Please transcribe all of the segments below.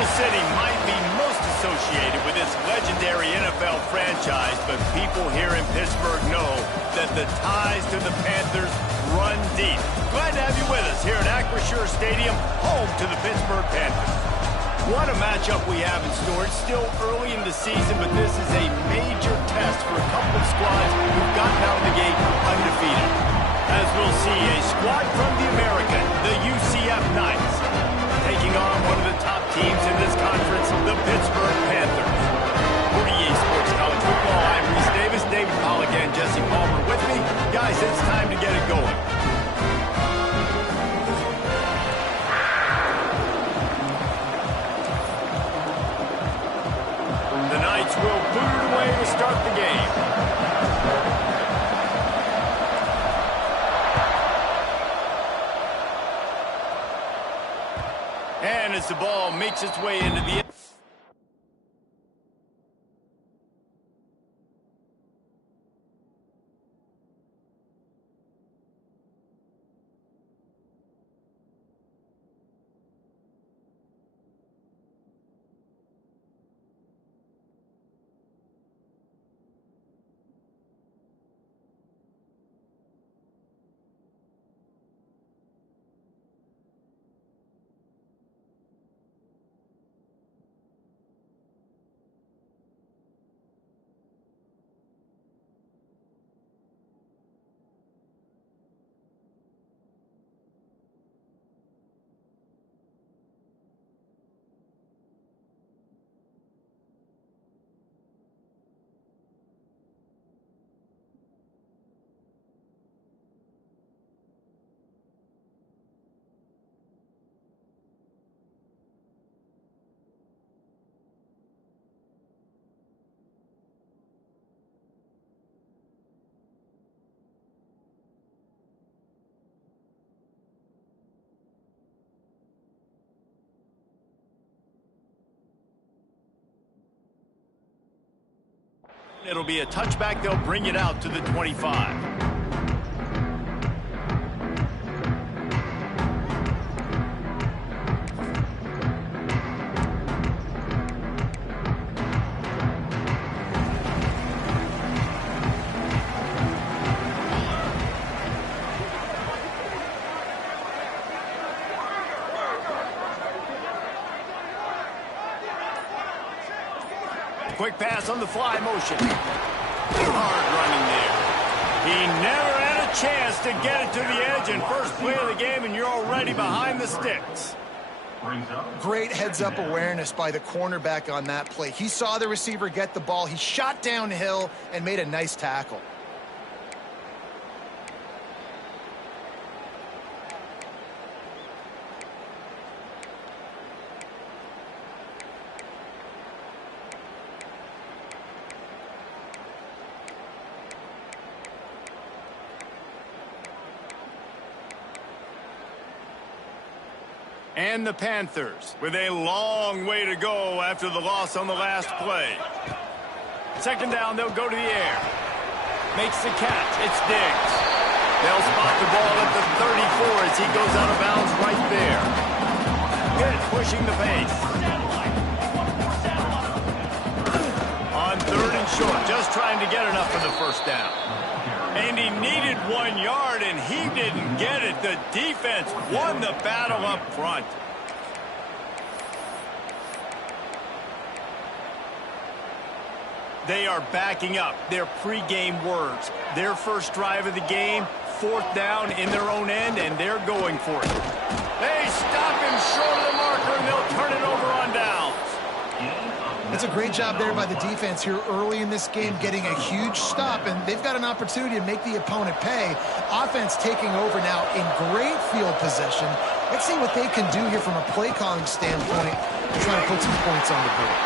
Steel City might be most associated with this legendary NFL franchise, but people here in Pittsburgh know that the ties to the Panthers run deep. Glad to have you with us here at Acrisure Stadium, home to the Pittsburgh Panthers. What a matchup we have in store. It's still early in the season, but this is a major test for a couple of squads who've gotten out of the gate undefeated. As we'll see, a squad from the American, the UCF Knights, taking on one of the top teams in this conference, the Pittsburgh Panthers. For EA Sports College Football, I'm Reese Davis, David Pollack, and Jesse Palmer with me. Guys, it's time to get it going. The Knights will boot it away to start the game. And as the ball makes its way into the... It'll be a touchback. They'll bring it out to the 25. Quick pass on the fly motion. Hard running there. He never had a chance to get it to the edge in first play of the game, and you're already behind the sticks. Great heads-up awareness by the cornerback on that play. He saw the receiver get the ball. He shot downhill and made a nice tackle. And the Panthers with a long way to go after the loss on the last play. Second down, they'll go to the air. Makes the catch. It's Diggs. They'll spot the ball at the 34 as he goes out of bounds right there. Good, pushing the pace. On third and short, just trying to get enough for the first down. And he needed 1 yard, and he didn't get it. The defense won the battle up front. They are backing up their pregame words. Their first drive of the game, fourth down in their own end, and they're going for it. They stop him short of the marker, and they'll turn it over on downs. It's a great job there by the defense here early in this game, getting a huge stop, and they've got an opportunity to make the opponent pay. Offense taking over now in great field possession. Let's see what they can do here from a play calling standpoint and try to put some points on the board.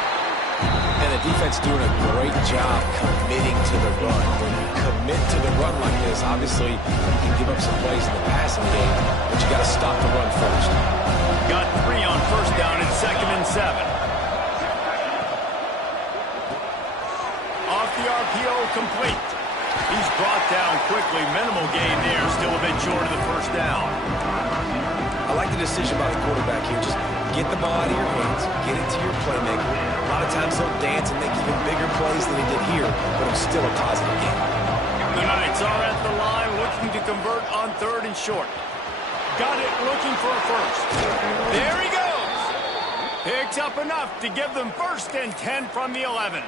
And the defense doing a great job committing to the run. When you commit to the run like this, obviously you can give up some plays in the passing game, but you got to stop the run first. Got 3 on first down and 2nd and 7. Off the RPO, complete. He's brought down quickly. Minimal gain there, still a bit short of the first down. I like the decision by the quarterback here. Just Get the ball out of your hands. Get it to your playmaker. A lot of times he'll dance and make even bigger plays than he did here, but it's still a positive game. The Knights are at the line looking to convert on 3rd and short. Got it, looking for a first. There he goes. Picks up enough to give them 1st and 10 from the 11.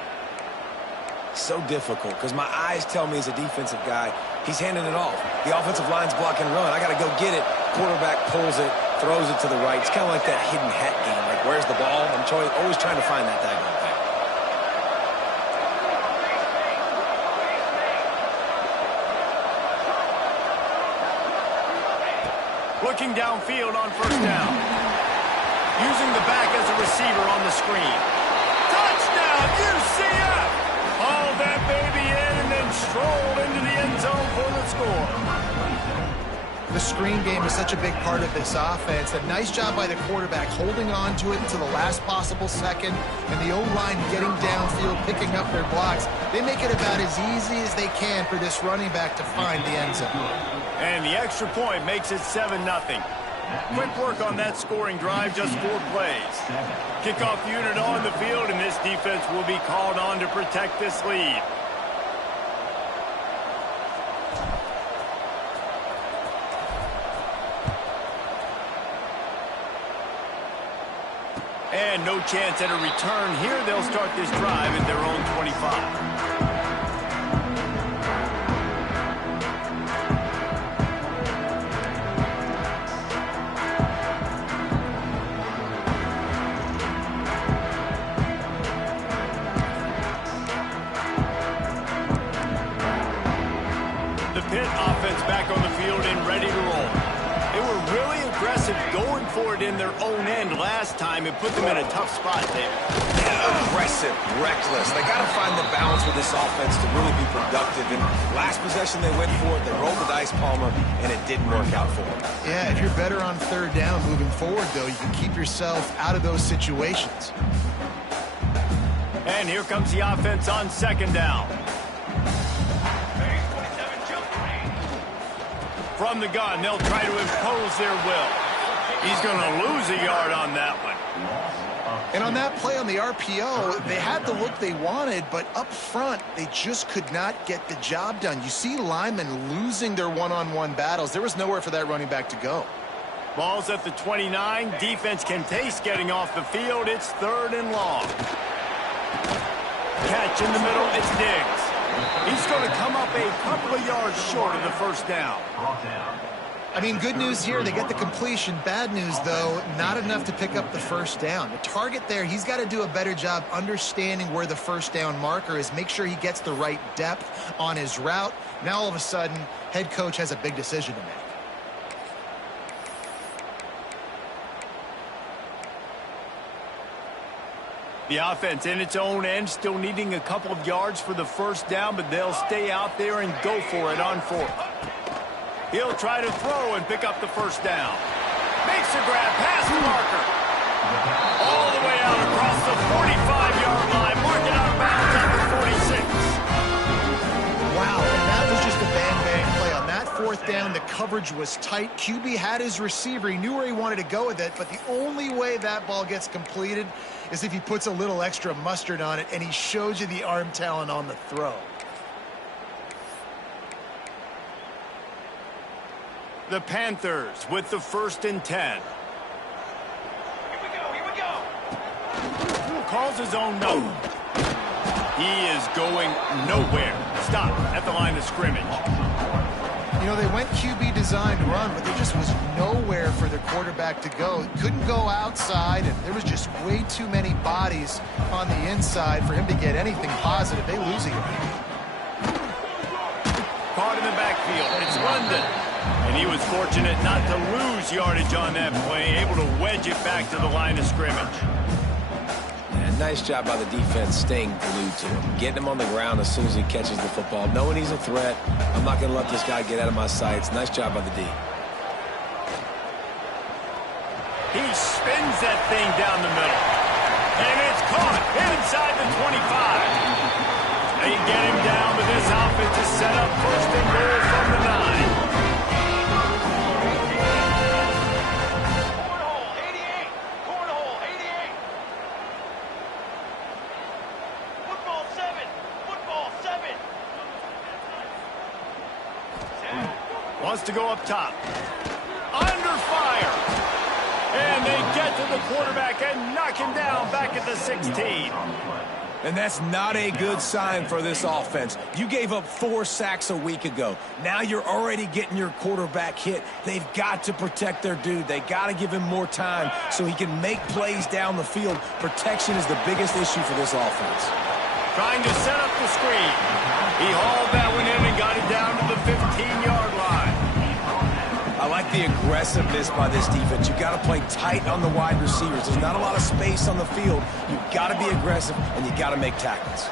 So difficult because my eyes tell me as a defensive guy, he's handing it off. The offensive line's block and run. I got to go get it. Quarterback pulls it, throws it to the right. It's kind of like that hidden hat game. Like, where's the ball? I'm always trying to find that diagonal thing. Looking downfield on 1st down. Using the back as a receiver on the screen. Touchdown, UCF! Haul that baby in and then stroll into the end zone for the score. The screen game is such a big part of this offense. A nice job by the quarterback holding on to it until the last possible second, and the O-line getting downfield, picking up their blocks. They make it about as easy as they can for this running back to find the end zone. And the extra point makes it 7-0. Quick work on that scoring drive, just 4 plays. Kickoff unit on the field, and this defense will be called on to protect this lead. And no chance at a return here. They'll start this drive at their own 25. Offense back on the field and ready to roll. They were really aggressive going for it in their own end last time. It put them in a tough spot, David. Yeah, aggressive, reckless. They got to find the balance with this offense to really be productive. And last possession they went for it. They rolled the dice, Palmer, and it didn't work out for them. Yeah, if you're better on 3rd down moving forward, though, you can keep yourself out of those situations. And here comes the offense on 2nd down. From the gun, they'll try to impose their will. He's going to lose a yard on that one. And on that play on the RPO, they had the look they wanted, but up front, they just could not get the job done. You see linemen losing their one-on-one battles. There was nowhere for that running back to go. Ball's at the 29. Defense can taste getting off the field. It's 3rd and long. Catch in the middle. It's Diggs. He's going to come up a couple of yards short of the 1st down. I mean, good news here, they get the completion. Bad news, though, not enough to pick up the 1st down. The target there, he's got to do a better job understanding where the 1st down marker is, make sure he gets the right depth on his route. Now, all of a sudden, head coach has a big decision to make. The offense in its own end, still needing a couple of yards for the 1st down, but they'll stay out there and go for it on 4th. He'll try to throw and pick up the 1st down. Makes a grab past the marker. All the way out across the 45-yard line, marking out of bounds at the 46. Wow, and that was just a bang-bang play. On that 4th down, the coverage was tight. QB had his receiver. He knew where he wanted to go with it, but the only way that ball gets completed is if he puts a little extra mustard on it, and he shows you the arm talent on the throw. The Panthers with the 1st and 10. Here we go. Calls his own no. He is going nowhere. Stop at the line of scrimmage. You know, they went QB designed run, but there just was nowhere for the quarterback to go. Couldn't go outside, and there was just way too many bodies on the inside for him to get anything positive. They lose it. Caught in the backfield. It's London. And he was fortunate not to lose yardage on that play, able to wedge it back to the line of scrimmage. And nice job by the defense staying glued to him, getting him on the ground as soon as he catches the football, knowing he's a threat. I'm not going to let this guy get out of my sights. Nice job by the D. He spins that thing down the middle. And it's caught inside the 25. They get him down, but this offense is set up 1st and goal from the 9. Cornhole, 88. Cornhole. wants to go up top. Under fire. And they get to the quarterback and knock him down back at the 16. And that's not a good sign for this offense. You gave up 4 sacks a week ago. Now you're already getting your quarterback hit. They've got to protect their dude. They got to give him more time so he can make plays down the field. Protection is the biggest issue for this offense. Trying to set up the screen. He hauled that one in and got it down to the 15-yard line. I like the aggressiveness by this defense. You've got to play tight on the wide receivers. There's not a lot of space on the field. You've got to be aggressive, and you've got to make tackles.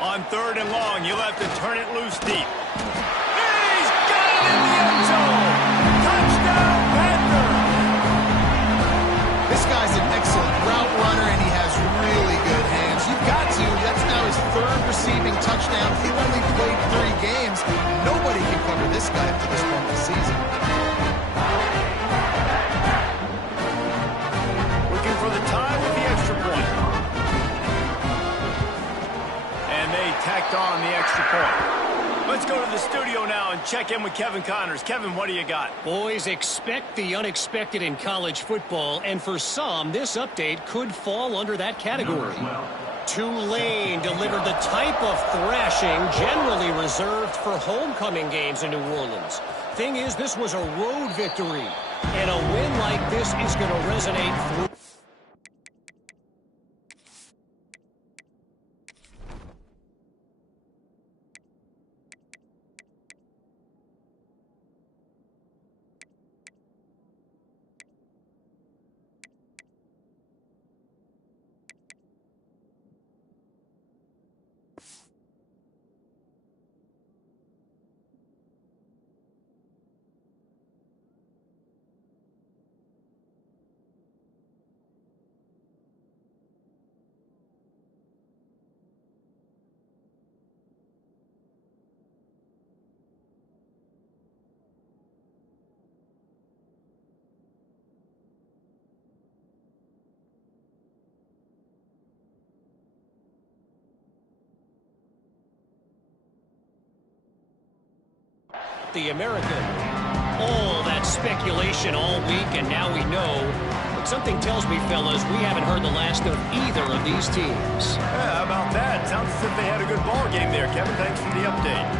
On 3rd and long, you'll have to turn it loose deep. He's got it in the end zone! Touchdown, Panther! This guy's an excellent route runner, and he has really good hands. You've got to. That's now his 3rd receiving touchdown. He only played 3 games. Nobody can cover this guy up to this point of the season. Looking for the tie with the extra point. And they tacked on the extra point. Let's go to the studio now and check in with Kevin Connors. Kevin, what do you got? Boys, expect the unexpected in college football, and for some, this update could fall under that category. Tulane delivered the type of thrashing generally reserved for homecoming games in New Orleans. Thing is, this was a road victory, and a win like this is going to resonate through. The American. All that speculation all week, and now we know. But something tells me, fellas, we haven't heard the last of either of these teams. Yeah, how about that? Sounds as if they had a good ball game there, Kevin. Thanks for the update.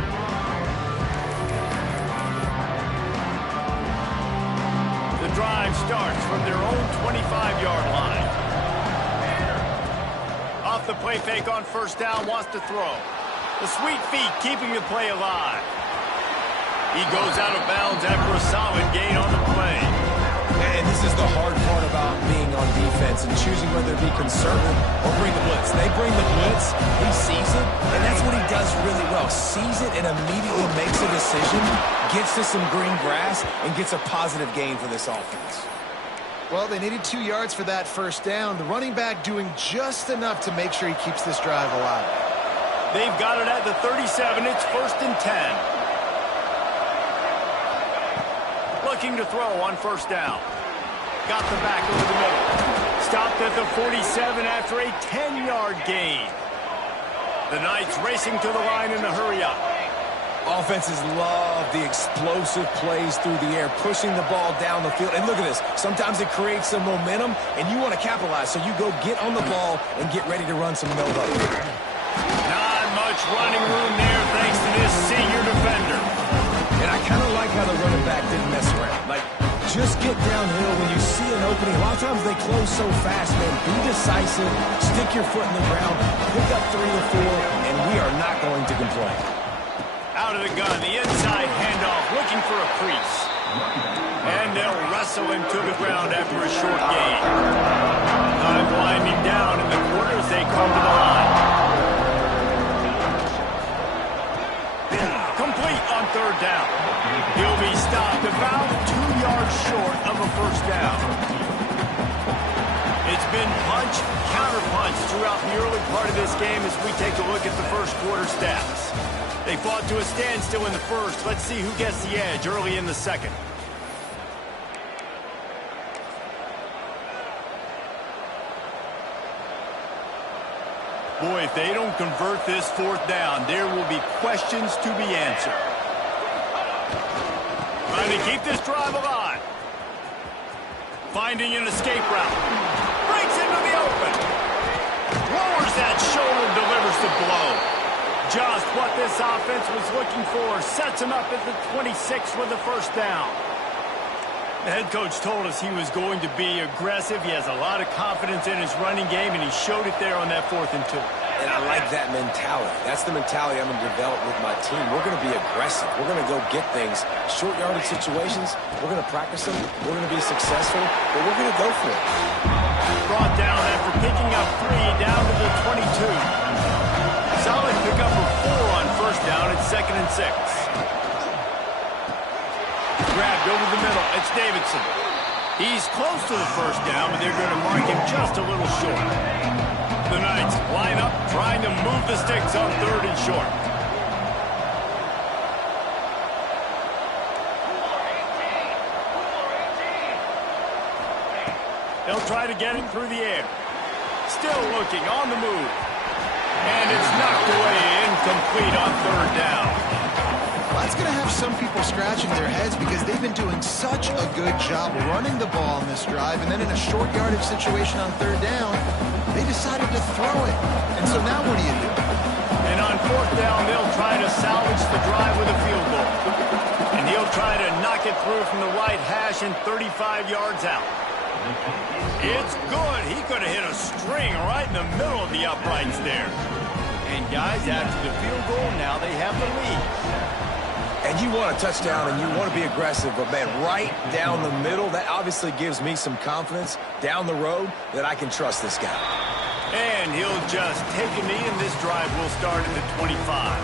The drive starts from their own 25-yard line. Off the play fake on 1st down, wants to throw. The sweet feet keeping the play alive. He goes out of bounds after a solid gain on the play. And this is the hard part about being on defense and choosing whether to be conservative or bring the blitz. They bring the blitz, he sees it, and that's what he does really well. Sees it and immediately makes a decision, gets to some green grass, and gets a positive gain for this offense. Well, they needed 2 yards for that 1st down. The running back doing just enough to make sure he keeps this drive alive. They've got it at the 37. It's 1st and 10. Looking to throw on 1st down. Got the back over the middle. Stopped at the 47 after a 10-yard gain. The Knights racing to the line in the hurry-up. Offenses love the explosive plays through the air, pushing the ball down the field. And look at this. Sometimes it creates some momentum, and you want to capitalize. So you go get on the ball and get ready to run some no-huddle. Not much running room there thanks to this senior defender. And I kind of like how the running back didn't mess around. Like, just get downhill when you see an opening. A lot of times they close so fast, man. Be decisive, stick your foot in the ground, pick up 3 or 4, and we are not going to complain. Out of the gun, the inside handoff, looking for a crease. And they'll wrestle him to the ground after a short gain. Time winding down in the quarter as they come to the line. Complete on 3rd down. He'll be stopped about 2 yards short of a 1st down. It's been punch, counter-punch throughout the early part of this game as we take a look at the 1st quarter stats. They fought to a standstill in the 1st. Let's see who gets the edge early in the 2nd. Boy, if they don't convert this fourth down, there will be questions to be answered. Trying to keep this drive alive. Finding an escape route. Breaks into the open. Lowers that shoulder, delivers the blow. Just what this offense was looking for. Sets him up at the 26 with the first down. The head coach told us he was going to be aggressive. He has a lot of confidence in his running game, and he showed it there on that 4th and 2. And I like that mentality. That's the mentality I'm going to develop with my team. We're going to be aggressive. We're going to go get things. Short yardage situations, we're going to practice them. We're going to be successful, but we're going to go for it. Brought down after picking up 3 down to the 22. Solid pickup of 4 on first down at 2nd and 6. Grabbed over the middle. It's Davidson. He's close to the first down, but they're going to mark him just a little short. The Knights line up, trying to move the sticks on 3rd and short. They'll try to get it through the air. Still looking on the move. And it's knocked away, incomplete on 3rd down. Well, that's going to have some people scratching their heads because they've been doing such a good job running the ball in this drive, and then in a short yardage situation on 3rd down, they decided to throw it. And so now what do you do? And on 4th down, they'll try to salvage the drive with a field goal. And he'll try to knock it through from the right hash and 35 yards out. It's good. He could have hit a string right in the middle of the uprights there. And guys, after the field goal, now they have the lead. And you want a touchdown and you want to be aggressive, but man, right down the middle, that obviously gives me some confidence down the road that I can trust this guy. And he'll just take a knee, and this drive will start at the 25.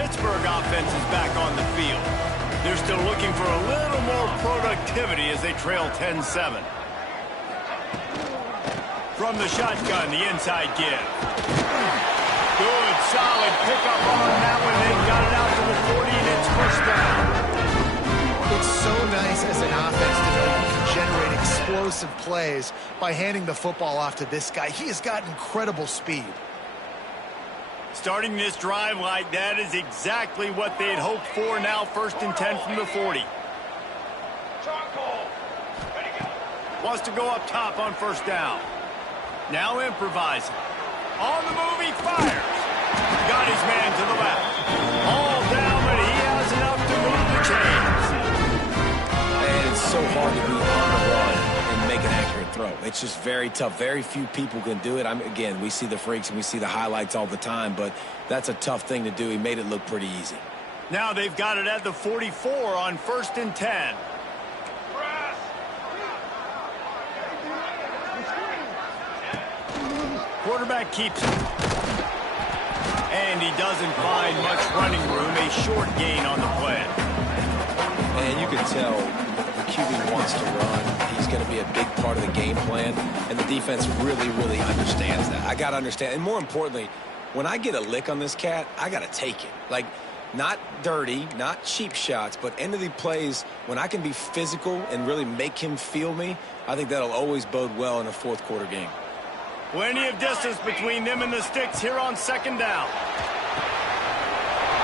Pittsburgh offense is back on the field. They're still looking for a little more productivity as they trail 10-7. From the shotgun, the inside give. Good, solid pickup on that one. They got it out to the 40, and it's first down. It's so nice as an offense to know you can generate explosive plays by handing the football off to this guy. He has got incredible speed. Starting this drive like that is exactly what they'd hoped for. Now 1st and 10 from the 40. Wants to go up top on first down. Now improvising. On the move, he fires. Got his man to the left. All down, but he has enough to move the chains. And it's so hard to be on the run and make an accurate throw. It's just very tough. Very few people can do it. Again, we see the freaks and we see the highlights all the time, but that's a tough thing to do. He made it look pretty easy. Now they've got it at the 44 on 1st and 10. Quarterback keeps it. And he doesn't find much running room. A short gain on the play. And you can tell the QB wants to run. He's going to be a big part of the game plan, and the defense really, really understands that. I got to understand. And more importantly, when I get a lick on this cat, I got to take it. Like, not dirty, not cheap shots, but end of the plays, when I can be physical and really make him feel me, I think that'll always bode well in a fourth quarter game. Plenty of distance between them and the sticks here on 2nd down.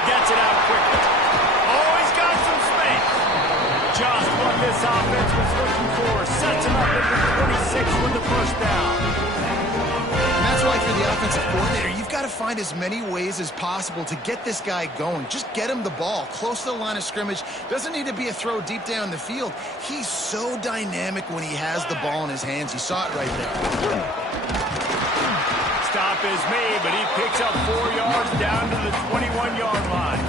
Gets it out quickly. Oh, he's got some space. Just what this offense was looking for. Sets him up at the 26 with the first down. And that's why for the offensive coordinator, you've got to find as many ways as possible to get this guy going. Just get him the ball close to the line of scrimmage. Doesn't need to be a throw deep down the field. He's so dynamic when he has the ball in his hands. You saw it right there. Stop is made, but he picks up 4 yards down to the 21-yard line.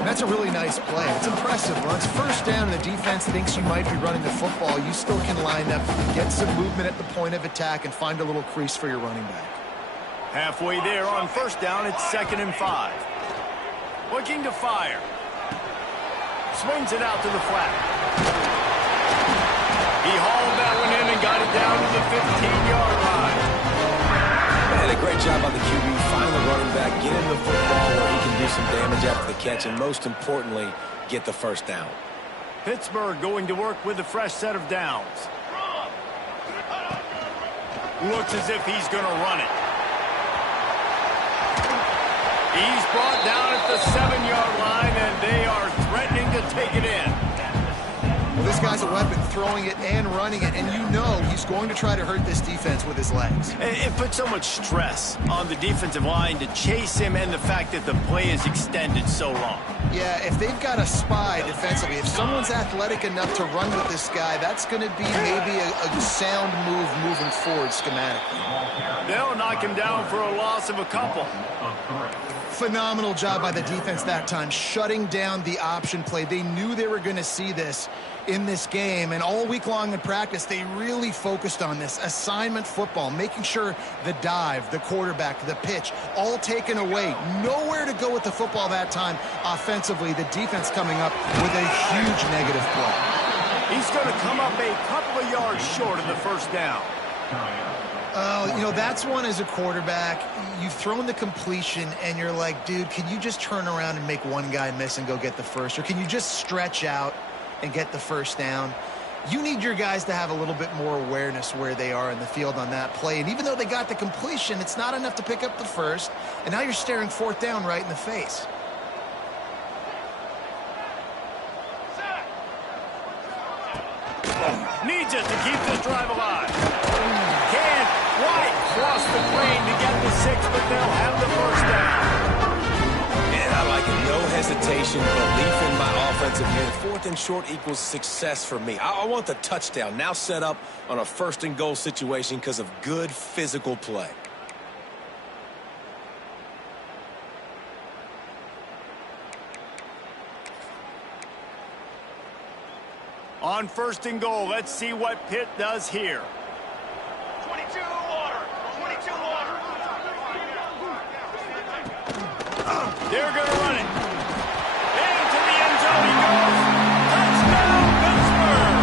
And that's a really nice play. It's impressive. When it's first down and the defense thinks you might be running the football, you still can line up, get some movement at the point of attack, and find a little crease for your running back. Halfway there on first down, it's 2nd and 5. Looking to fire. Swings it out to the flat. He hauled that one in and got it down to the 15-yard line. And a great job by the QB, find the running back, get him the football where he can do some damage after the catch, and most importantly, get the first down. Pittsburgh going to work with a fresh set of downs. Looks as if he's going to run it. He's brought down at the 7-yard line, and they are threatening to take it in. Well, this guy's a weapon, throwing it and running it, and you know he's going to try to hurt this defense with his legs. It puts so much stress on the defensive line to chase him, and the fact that the play is extended so long. Yeah, if they've got a spy defensively, if someone's athletic enough to run with this guy, that's going to be maybe a sound move moving forward schematically. They'll knock him down for a loss of a couple. Phenomenal job by the defense that time, shutting down the option play. They knew they were going to see this in this game, and all week long in practice, they really focused on this assignment football, making sure the dive, the quarterback, the pitch, all taken away. Nowhere to go with the football that time offensively. The defense coming up with a huge negative play. He's going to come up a couple of yards short of the first down. You know, that's one as a quarterback. You've thrown the completion, and you're like, dude, can you just turn around and make one guy miss and go get the first? Or can you just stretch out and get the first down? You need your guys to have a little bit more awareness where they are in the field on that play. And even though they got the completion, it's not enough to pick up the first. And now you're staring fourth down right in the face. Needs it to keep this drive alive. Can't quite cross the plane to get the 6, but they'll have the first down. And I like it. No hesitation, belief in my offensive unit. 4th and short equals success for me. I want the touchdown now set up on a 1st and goal situation because of good physical play. On 1st and goal, let's see what Pitt does here. 22 water. 22 water. They're going to run it. Into the end zone he goes. Touchdown, Pittsburgh!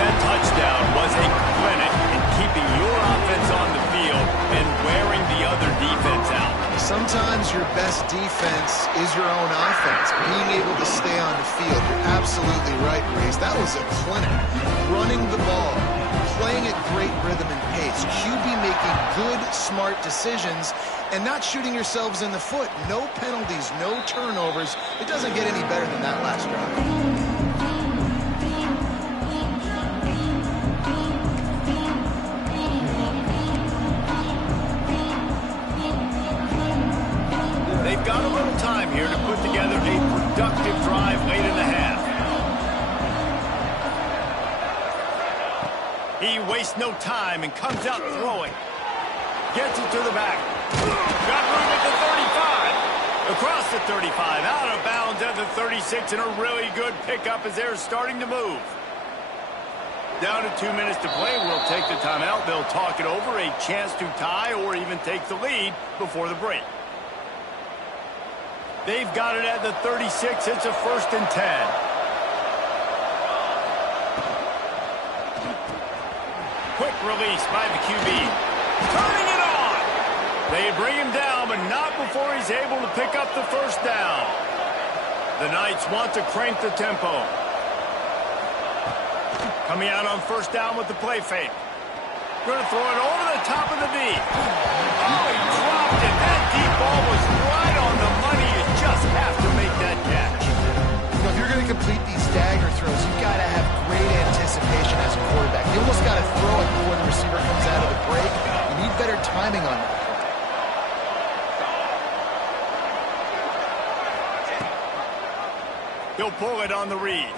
That touchdown was a clinic in keeping your offense on the field and wearing the other defense out. Sometimes your best defense is your own offense, being able to stay on the field. You're absolutely right, Reese. That was a clinic. Running the ball, playing at great rhythm and pace. QB making good, smart decisions and not shooting yourselves in the foot. No penalties, no turnovers. It doesn't get any better than that last drive. They've got a little time here to put together a productive drive late in the half. He wastes no time and comes out throwing. Gets it to the back. Got room at the 35. Across the 35. Out of bounds at the 36. And a really good pickup as they're starting to move. Down to 2 minutes to play. We'll take the timeout. They'll talk it over. A chance to tie or even take the lead before the break. They've got it at the 36. It's a 1st and 10. Quick release by the QB. Turning it on. They bring him down, but not before he's able to pick up the first down. The Knights want to crank the tempo. Coming out on 1st down with the play fake. Going to throw it over the top of the deep. Oh, he dropped it. That deep ball was right on the money. You just have to make that catch. You know, if you're going to complete these dagger throws, you've got to have great anticipation as a quarterback. You almost got to throw it before the receiver comes out of the break. You need better timing on that. He'll pull it on the read.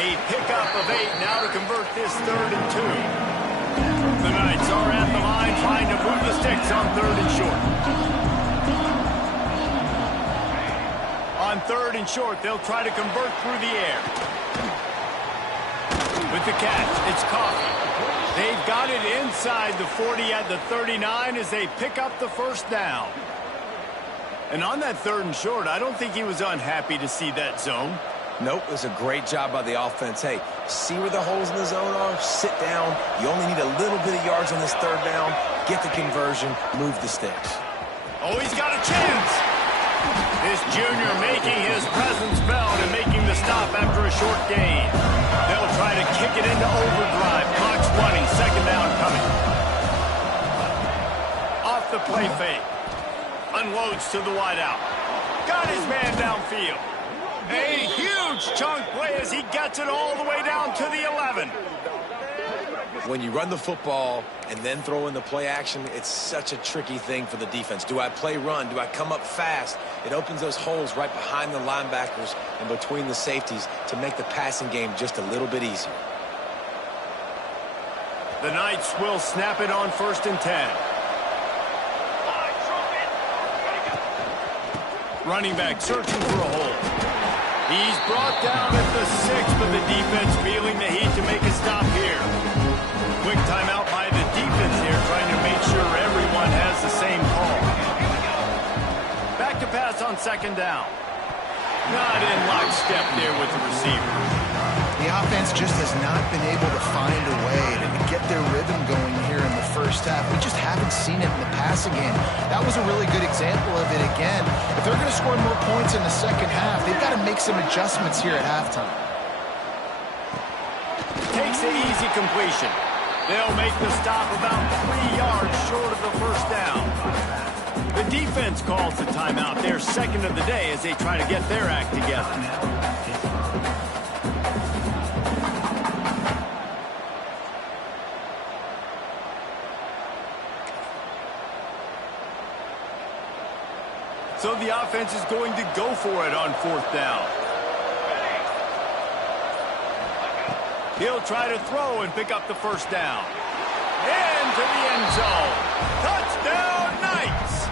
A pickup of 8 now to convert this 3rd and 2. The Knights are at the line trying to move the sticks on 3rd and short. On 3rd and short, they'll try to convert through the air. With the catch, it's Coffey. They've got it inside the 40 at the 39 as they pick up the first down. And on that 3rd and short, I don't think he was unhappy to see that zone. Nope, it was a great job by the offense. Hey, see where the holes in the zone are, sit down. You only need a little bit of yards on this third down, get the conversion, move the sticks. Oh, he's got a chance. This junior making his presence felt and making the stop after a short gain. They'll try to kick it into overdrive. Clock's running, second down coming. Off the play fake. Unloads to the wideout. Got his man downfield. A huge chunk play as he gets it all the way down to the 11. When you run the football and then throw in the play action, it's such a tricky thing for the defense. Do I play run? Do I come up fast? It opens those holes right behind the linebackers and between the safeties to make the passing game just a little bit easier. The Knights will snap it on 1st and 10. Running back searching for a hole. He's brought down at the 6, but the defense feeling the heat to make a stop here. Quick timeout by the defense here, trying to make sure everyone has the same call. Back to pass on 2nd down. Not in lockstep there with the receiver. The offense just has not been able to find a way to get their rhythm going here in the first half. We just haven't seen it in the passing game. That was a really good example of it again. If they're going to score more points in the second half, they've got to make some adjustments here at halftime. Takes the easy completion. They'll make the stop about 3 yards short of the first down. The defense calls the timeout, their second of the day, as they try to get their act together. So the offense is going to go for it on 4th down. He'll try to throw and pick up the first down. Into the end zone. Touchdown, Knights!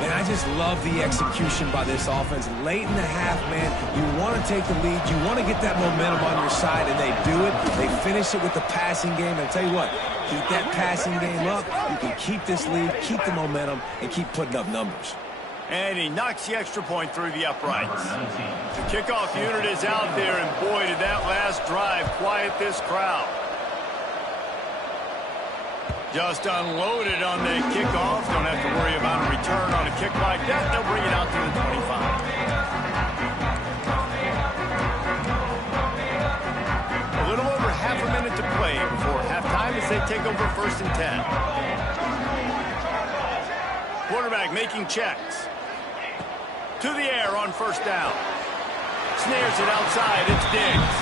Man, I just love the execution by this offense. Late in the half, man, you want to take the lead. You want to get that momentum on your side, and they do it. They finish it with the passing game. And I'll tell you what, keep that passing game up. You can keep this lead, keep the momentum, and keep putting up numbers. And he knocks the extra point through the uprights. The kickoff unit is out there, and boy, did that last drive quiet this crowd. Just unloaded on the kickoff. Don't have to worry about a return on a kick like that. They'll bring it out to the 25. A little over half a minute to play before halftime as they take over 1st and 10. Quarterback making checks. To the air on 1st down. Snares it outside. It's Diggs.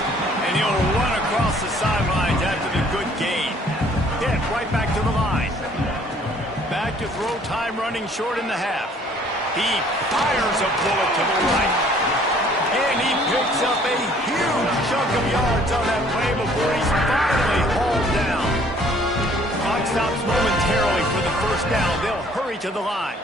And he'll run across the sidelines after the good gain. Hit right back to the line. Back to throw time running short in the half. He fires a bullet to the right. And he picks up a huge chunk of yards on that play before he's finally hauled down. Clock stops momentarily for the first down. They'll hurry to the line.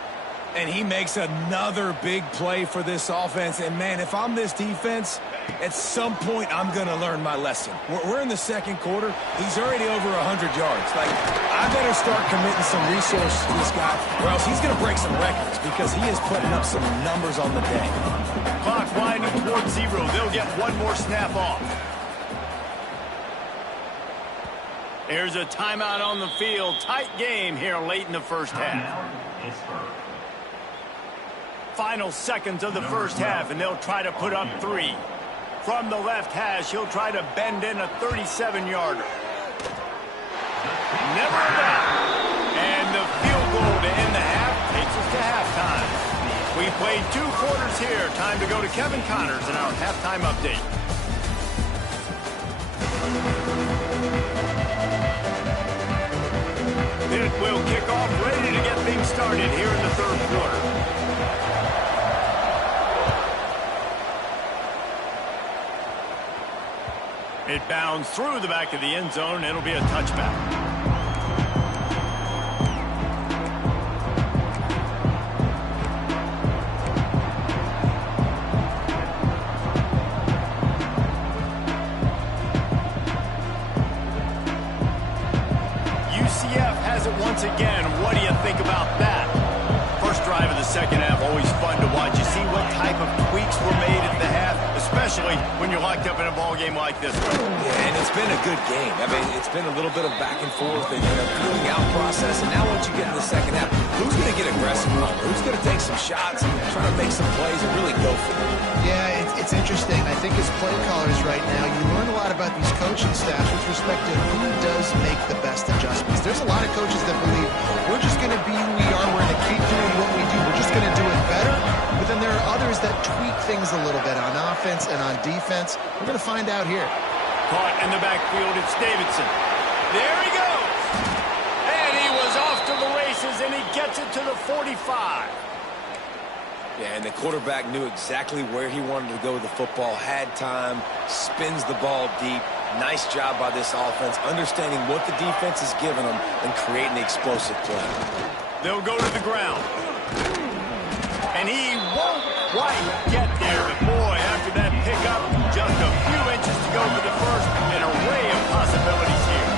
And he makes another big play for this offense. And, man, if I'm this defense, at some point I'm going to learn my lesson. We're in the second quarter. He's already over 100 yards. Like, I better start committing some resources to this guy, or else he's going to break some records because he is putting up some numbers on the day. Clock winding towards 0. They'll get one more snap off. Here's a timeout on the field. Tight game here late in the first half. Final seconds of the first half, and they'll try to put up 3. From the left hash, he'll try to bend in a 37-yarder. Never a doubt. And the field goal to end the half takes us to halftime. We played 2 quarters here. Time to go to Kevin Connors in our halftime update. It will kick off, ready to get things started here in the third quarter. It bounds through the back of the end zone. It'll be a touchback. UCF has it once again. What do you think about that? First drive of the second half, always fun to watch. You see what type of tweaks were made at the half, especially when you're locked up in a ball game like this one. Yeah, and it's been a good game. I mean, it's been a little bit of back and forth and feeling out process. And now once you get in the second half, who's going to get aggressive? Who's going to take some shots, try to make some plays, and really go for it? Yeah, it's interesting. I think as play callers right now, you learn a lot about these coaching staffs with respect to who does make the best adjustments. There's a lot of coaches that believe we're just going to be who we are. We're going to keep doing what we do. We're just going to do it better. But then there are others that tweak things a little bit on offense and on defense. We're going to find out here. Caught in the backfield, it's Davidson. There he goes. And he was off to the races, and he gets it to the 45. Yeah, and the quarterback knew exactly where he wanted to go with the football, had time, spins the ball deep. Nice job by this offense, understanding what the defense is giving them and creating the explosive play. They'll go to the ground. And he won't quite get there. But boy, after that pickup, just a few inches to go for the first, and an array of possibilities here.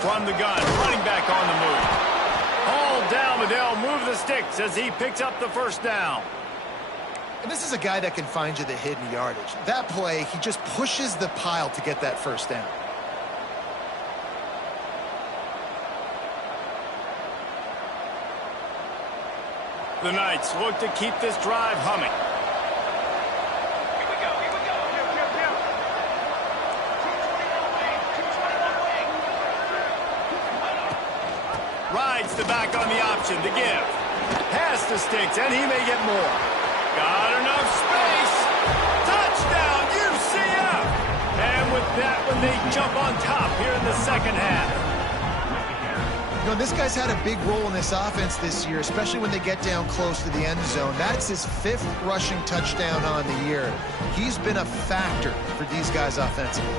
From the gun, running back on the move. All down, but they'll move the sticks as he picks up the first down. And this is a guy that can find you the hidden yardage. That play, he just pushes the pile to get that first down. The Knights look to keep this drive humming. Here we go, here we go. Here. 221 wing. Rides the back on the option to give. Pass the sticks, and he may get more. Got enough space. Touchdown, UCF! And with that one, they jump on top here in the second half. You know, this guy's had a big role in this offense this year, especially when they get down close to the end zone. That's his 5th rushing touchdown on the year. He's been a factor for these guys offensively.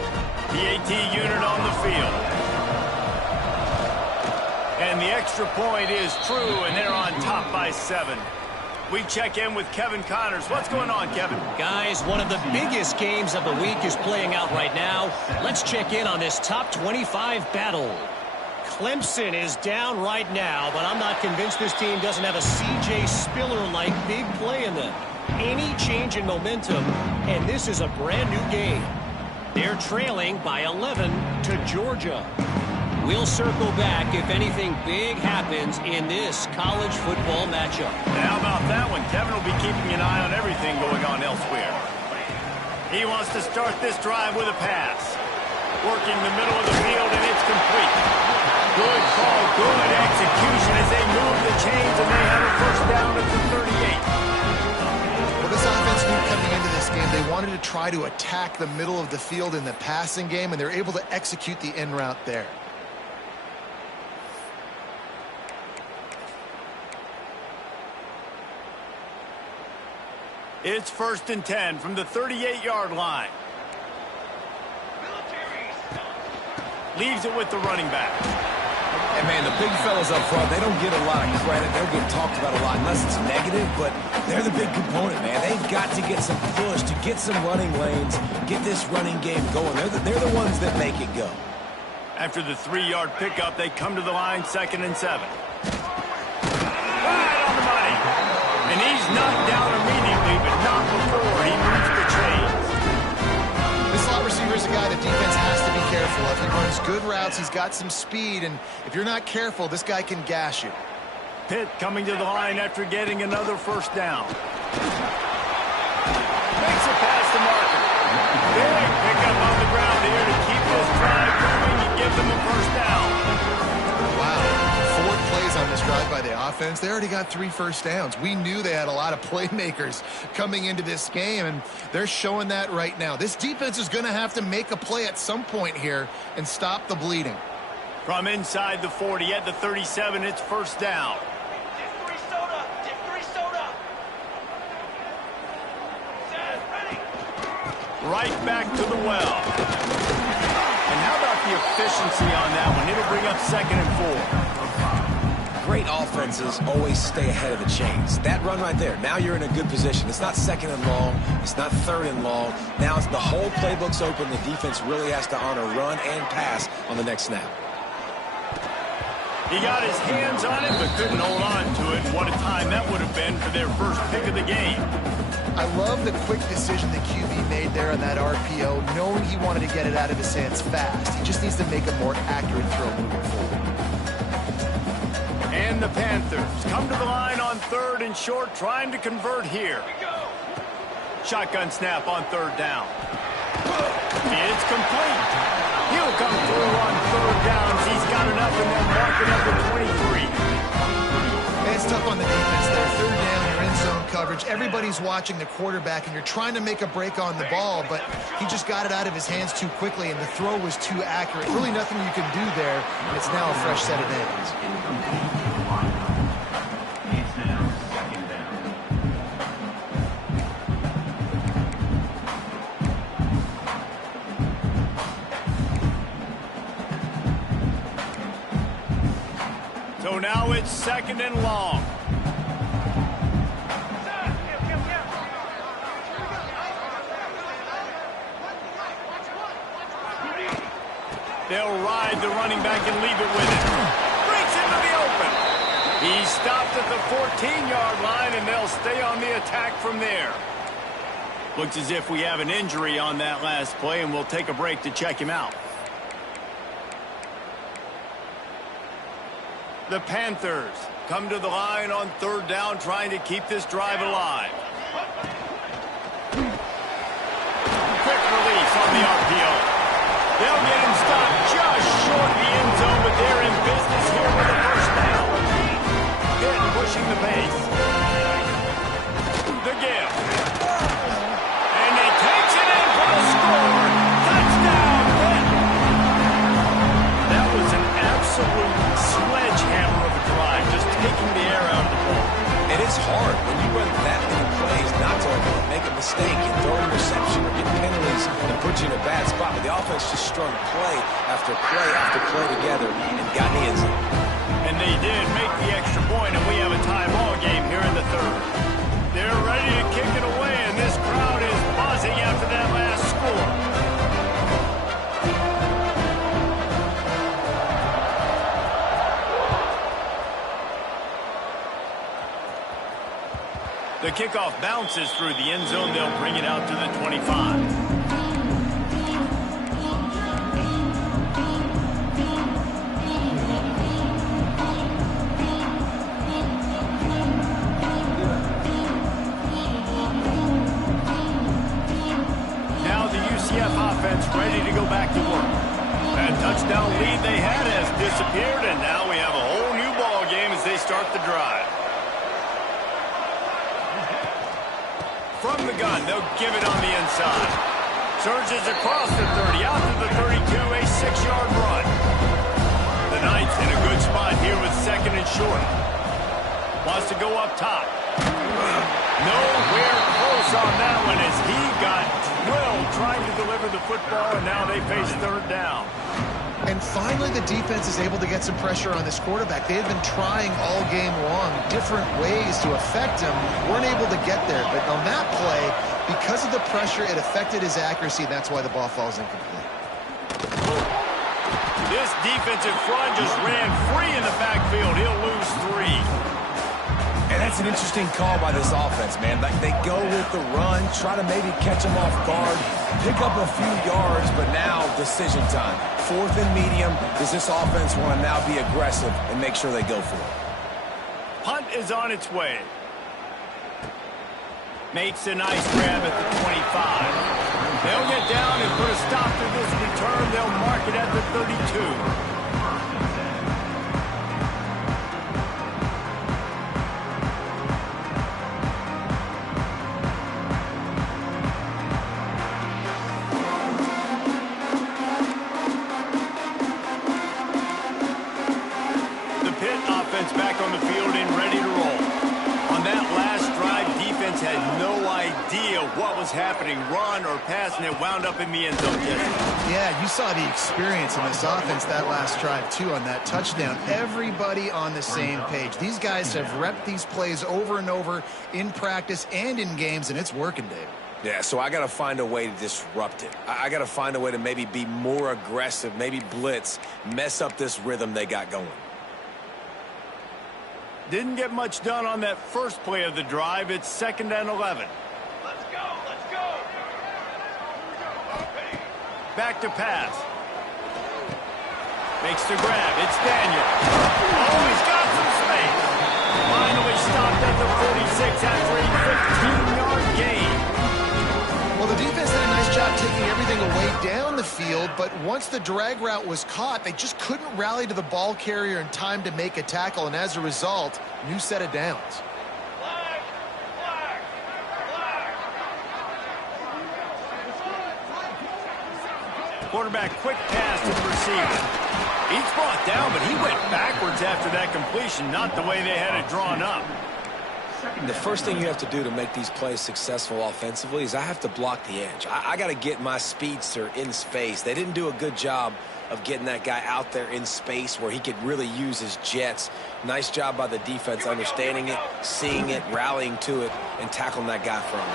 The AT unit on the field. And the extra point is true, and they're on top by 7. We check in with Kevin Connors. What's going on, Kevin? Guys, one of the biggest games of the week is playing out right now. Let's check in on this top 25 battle. Clemson is down right now, but I'm not convinced this team doesn't have a C.J. Spiller-like big play in them. Any change in momentum, and this is a brand new game. They're trailing by 11 to Georgia. We'll circle back if anything big happens in this college football matchup. How about that one? Kevin will be keeping an eye on everything going on elsewhere. He wants to start this drive with a pass. Working the middle of the field, and it's complete. Good call, good execution as they move the chains, and they have a first down at the 38. Well, this offense knew coming into this game they wanted to try to attack the middle of the field in the passing game, and they're able to execute the in route there. It's 1st and 10 from the 38-yard line. Leaves it with the running back. And, man, the big fellas up front, they don't get a lot of credit. They don't get talked about a lot unless it's negative, but they're the big component, man. They've got to get some push, to get some running lanes, get this running game going. They're the ones that make it go. After the 3-yard pickup, they come to the line 2nd and 7. Right on the money. And he's knocked down immediately, but not before he moves the chains. This slot receiver is a guy the defense has to be careful of. He runs good routes. He's got some speed, and if you're not careful, this guy can gash you. Pitt coming to the line after getting another first down. Makes it past the marker. Big pickup on the ground here to keep this drive moving and give them a first down. Wow, 4 plays on this drive by the offense. They already got 3 first downs. We knew they had a lot of playmakers coming into this game, and they're showing that right now. This defense is going to have to make a play at some point here and stop the bleeding. From inside the 40 at the 37, it's first down. Dip 3 soda. Dip 3 soda. Set. Ready. Right back to the well. And how about the efficiency on that one? It'll bring up 2nd and 4. Great offenses always stay ahead of the chains. That run right there, now you're in a good position. It's not second and long. It's not third and long. Now it's the whole playbook's open. The defense really has to honor run and pass on the next snap. He got his hands on it, but couldn't hold on to it. What a time that would have been for their first pick of the game. I love the quick decision the QB made there on that RPO, knowing he wanted to get it out of his hands fast. He just needs to make a more accurate throw moving forward. And the Panthers come to the line on 3rd and short, trying to convert here. Shotgun snap on 3rd down. It's complete. He'll come through on 3rd downs. He's got enough, and they'll mark it up at 23. It's tough on the defense there. 3rd down, you're in zone coverage. Everybody's watching the quarterback, and you're trying to make a break on the ball, but he just got it out of his hands too quickly, and the throw was too accurate. Really nothing you can do there, and it's now a fresh set of downs. So now it's 2nd and long. They'll ride the running back and leave it with it. Breaks into the open. He stopped at the 14-yard line, and they'll stay on the attack from there. Looks as if we have an injury on that last play, and we'll take a break to check him out. The Panthers come to the line on 3rd down, trying to keep this drive alive. Quick release on the RPO. They'll get him stopped just short of the end zone, but they're in business here with a first down. Pitt pushing the pace. The give. And he takes it in for a score. Touchdown, Pitt. That was an absolute sledgehammer of a drive, just taking the air out of the ball. It is hard when you run that many plays not to make a mistake and throw an interception or get penalties and put you in a bad spot. But the offense just strung play after play together and got in the end zone. And they did make the extra point, and we have a tie ball game here in the 3rd. They're ready to kick it away, and this crowd is buzzing after that last score. The kickoff bounces through the end zone. They'll bring it out to the 25. Now the UCF offense ready to go back to work. That touchdown lead they had has disappeared, and now we have a whole new ball game as they start the drive. From the gun, they'll give it on the inside. Surges across the 30, out to the 32, a 6-yard run. The Knights in a good spot here with 2nd and short. Wants to go up top. Nowhere close on that one as he got drilled trying to deliver the football, and now they face 3rd down. And finally, the defense is able to get some pressure on this quarterback. They had been trying all game long different ways to affect him. Weren't able to get there. But on that play, because of the pressure, it affected his accuracy. That's why the ball falls incomplete. This defensive front just ran free in the backfield. He'll lose 3. And that's an interesting call by this offense, man. Like, they go with the run, try to maybe catch him off guard, pick up a few yards, but now decision time. 4th and medium. Does this offense want to now be aggressive and make sure they go for it? Punt is on its way. Makes a nice grab at the 25. They'll get down and put a stop to this return. They'll mark it at the 32. Back on the field and ready to roll. On that last drive, defense had no idea know what was happening, run or pass, and it wound up in the end zone. Yeah, you saw the experience in this offense that last drive, too, on that touchdown. Everybody on the same page. These guys have repped these plays over and over in practice and in games, and it's working, Dave. Yeah, so I got to find a way to disrupt it. I got to find a way to maybe be more aggressive, maybe blitz, mess up this rhythm they got going. Didn't get much done on that first play of the drive. It's 2nd and 11. Let's go, let's go. Back to pass. Makes the grab. It's Daniel. Oh, he's got some space. Finally stopped at the 46 after a 15-yard gain. Well, the defense did a nice job taking everything away down the field, but once the drag route was caught, they just couldn't rally to the ball carrier in time to make a tackle, and as a result, new set of downs. Flag, flag, flag. Quarterback quick pass to the receiver. He's brought down, but he went backwards after that completion, not the way they had it drawn up. The first thing you have to do to make these plays successful offensively is I have to block the edge. I got to get my speedster in space. They didn't do a good job of getting that guy out there in space where he could really use his jets. Nice job by the defense understanding it, seeing it, rallying to it, and tackling that guy for a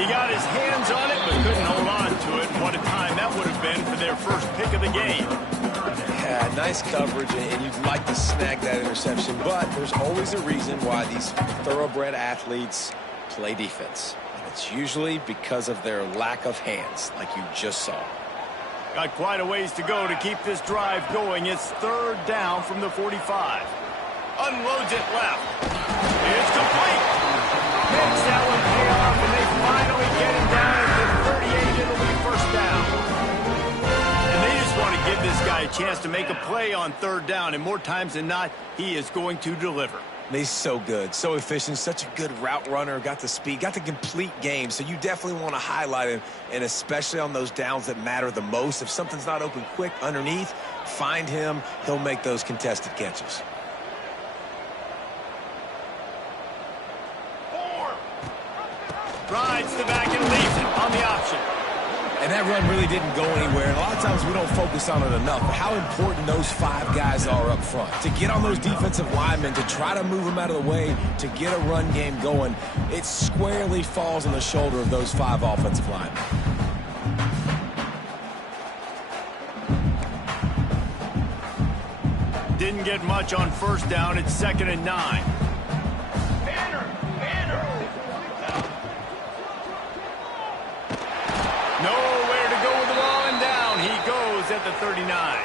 He got his hands on it, but couldn't hold on to it. What a time that would have been for their first pick of the game. Yeah, nice coverage, and you'd like to snag that interception, but there's always a reason why these thoroughbred athletes play defense. And it's usually because of their lack of hands, like you just saw. Got quite a ways to go to keep this drive going. It's 3rd down from the 45. Unloads it left. It's complete. Makes that one pay off, and they finally get him down at the 38. It'll be 1st down. And they just want to give this guy a chance to make a play on 3rd down, and more times than not, he is going to deliver. He's so good, so efficient, such a good route runner, got the speed, got the complete game, so you definitely want to highlight him, and especially on those downs that matter the most. If something's not open quick underneath, find him. He'll make those contested catches. Rides the back and leaves it on the option. And that run really didn't go anywhere. And a lot of times we don't focus on it enough. But how important those 5 guys are up front. To get on those defensive linemen, to try to move them out of the way, to get a run game going, it squarely falls on the shoulder of those 5 offensive linemen. Didn't get much on 1st down. It's 2nd and 9. Nowhere to go with the ball, and down he goes at the 39.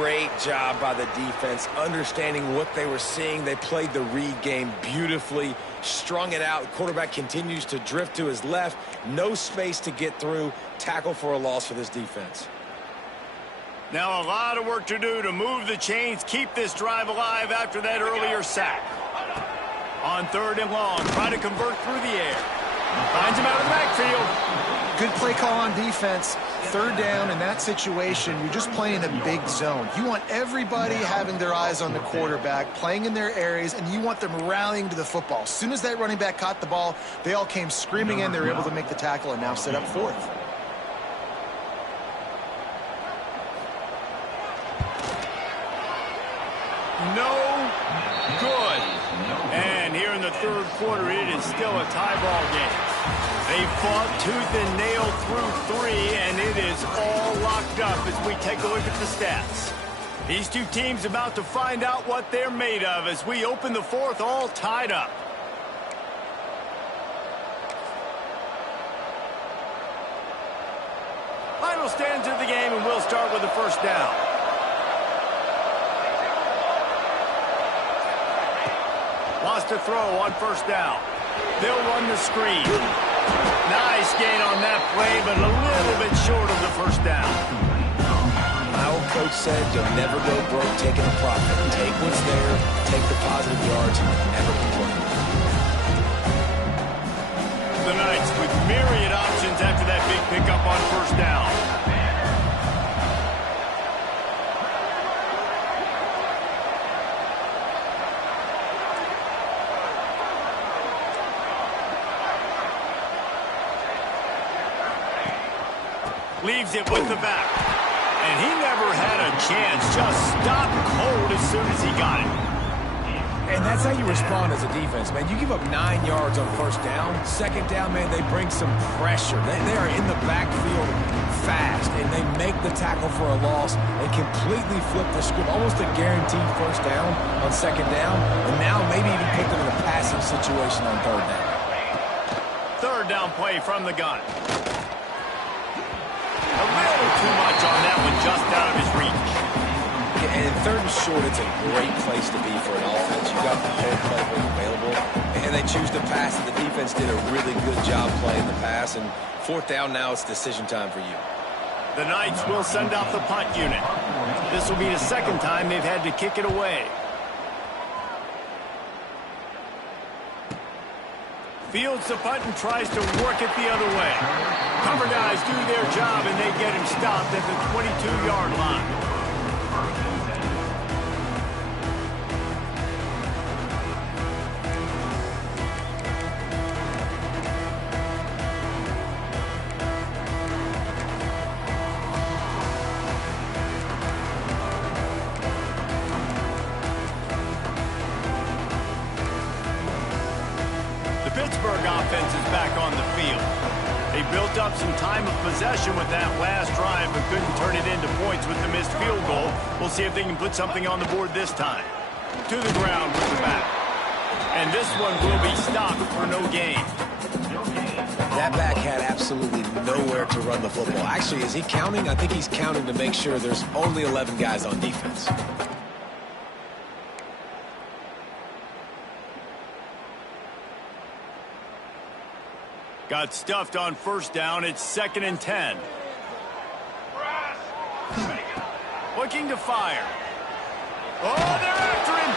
Great job by the defense, understanding what they were seeing. They played the read game beautifully, strung it out. Quarterback continues to drift to his left. No space to get through. Tackle for a loss for this defense. Now a lot of work to do to move the chains, keep this drive alive after that earlier sack. On 3rd and long, try to convert through the air. Finds him out of the backfield. Good play call on defense. 3rd down in that situation, you're just playing a big zone. You want everybody having their eyes on the quarterback, playing in their areas, and you want them rallying to the football. As soon as that running back caught the ball, they all came screaming in. They were able to make the tackle and now set up 4th. No good. And here in the 3rd quarter, it is still a tie ball game. They fought tooth and nail through 3, and it is all locked up as we take a look at the stats. These two teams about to find out what they're made of as we open the 4th all tied up. Final stands of the game, and we'll start with the 1st down. Lost a throw on 1st down. They'll run the screen. Nice gain on that play, but a little bit short of the 1st down. My old coach said you'll never go broke taking a profit. Take what's there, take the positive yards, and never complain. The Knights with myriad options after that big pickup on 1st down. Leaves it with the back. And he never had a chance. Just stopped cold as soon as he got it. And that's how you respond as a defense, man. You give up 9 yards on first down. Second down, man, they bring some pressure. They are in the backfield fast, and they make the tackle for a loss. They completely flip the script, almost a guaranteed first down on second down, and now maybe even put them in a passing situation on third down. Third down play from the gun. A little too much on that one, just out of his reach. And in third and short, it's a great place to be for an offense. You've got the whole playbook available, and they choose to pass, and the defense did a really good job playing the pass. And fourth down now, it's decision time for you. The Knights will send out the punt unit. This will be the second time they've had to kick it away. Fields the punt and tries to work it the other way. Cover guys do their job, and they get him stopped at the 22-yard line. Pittsburgh offense is back on the field. They built up some time of possession with that last drive, but couldn't turn it into points with the missed field goal. We'll see if they can put something on the board this time. To the ground with the back. And this one will be stopped for no gain. That back had absolutely nowhere to run the football. Actually, is he counting? I think he's counting to make sure there's only 11 guys on defense. Got stuffed on first down. It's 2nd and 10. Looking to fire. Oh, they're after him.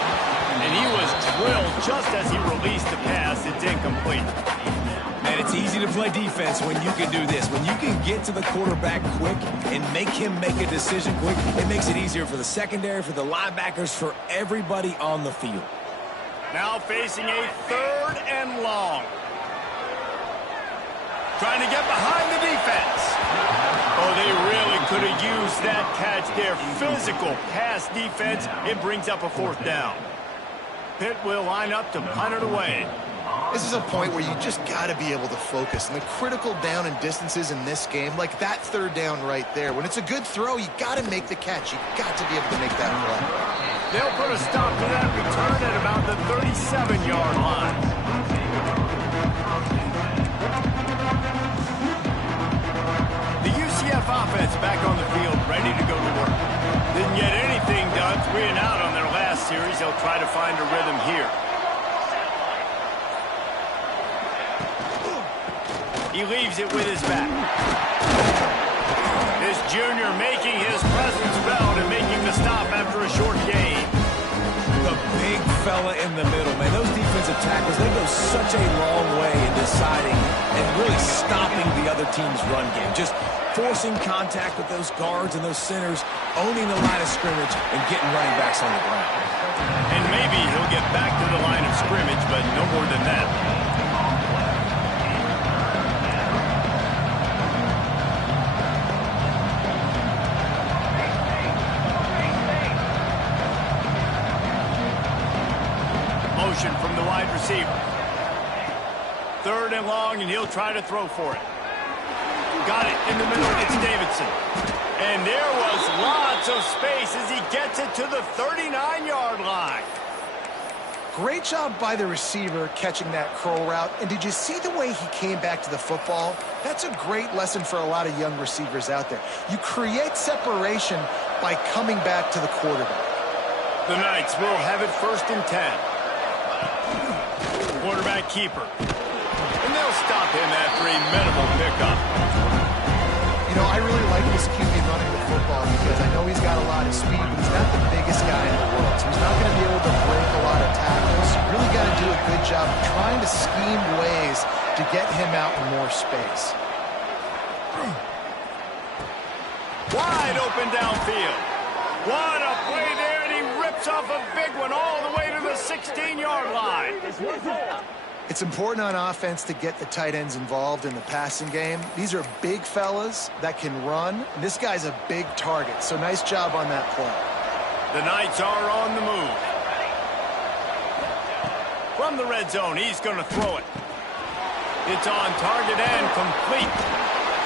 And he was drilled just as he released the pass. It's incomplete. Man, it's easy to play defense when you can do this. When you can get to the quarterback quick and make him make a decision quick, it makes it easier for the secondary, for the linebackers, for everybody on the field. Now facing a 3rd and long. Trying to get behind the defense. Oh, they really could have used that catch there. Physical pass defense. It brings up a 4th down. Pitt will line up to punt it away. This is a point where you just got to be able to focus. And the critical down and distances in this game, like that 3rd down right there, when it's a good throw, you got to make the catch. You got to be able to make that play. They'll put a stop to that return at about the 37-yard line. UCF offense back on the field, ready to go to work. Didn't get anything done, 3 and out on their last series. They'll try to find a rhythm here. He leaves it with his back. This junior making his presence felt and making the stop after a short gain. The big fella in the middle, man. Those defensive tackles, they go such a long way in deciding and really stopping the other team's run game. Just forcing contact with those guards and those centers, owning the line of scrimmage, and getting running backs on the ground. And maybe he'll get back to the line of scrimmage, but no more than that. Motion from the wide receiver. 3rd and long, and he'll try to throw for it. Got it in the middle. It's Davidson. And there was lots of space as he gets it to the 39-yard line. Great job by the receiver catching that curl route. And did you see the way he came back to the football? That's a great lesson for a lot of young receivers out there. You create separation by coming back to the quarterback. The Knights will have it 1st and 10. Quarterback keeper. And they'll stop him after a minimal pickup. You know, I really like this QB running the football because I know he's got a lot of speed, but he's not the biggest guy in the world. So he's not going to be able to break a lot of tackles. You really got to do a good job of trying to scheme ways to get him out in more space. Wide open downfield. What a play there, and he rips off a big one all the way to the 16-yard line. It's important on offense to get the tight ends involved in the passing game. These are big fellas that can run. This guy's a big target, so nice job on that play. The Knights are on the move. From the red zone, he's going to throw it. It's on target and complete.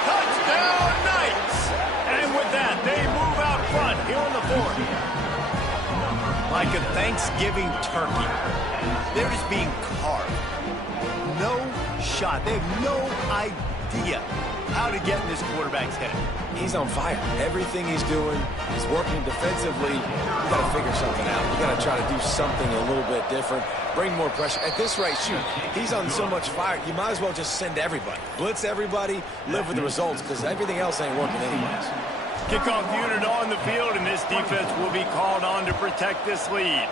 Touchdown, Knights! And with that, they move out front here in the fourth. Like a Thanksgiving turkey, they're just being carved. No shot. They have no idea how to get in this quarterback's head. He's on fire. Everything he's doing, he's working defensively. You got to figure something out. You got to try to do something a little bit different. Bring more pressure. At this rate, shoot, he's on so much fire, you might as well just send everybody. Blitz everybody, live with the results, because everything else ain't working anyways. Kickoff unit on the field, and this defense will be called on to protect this lead.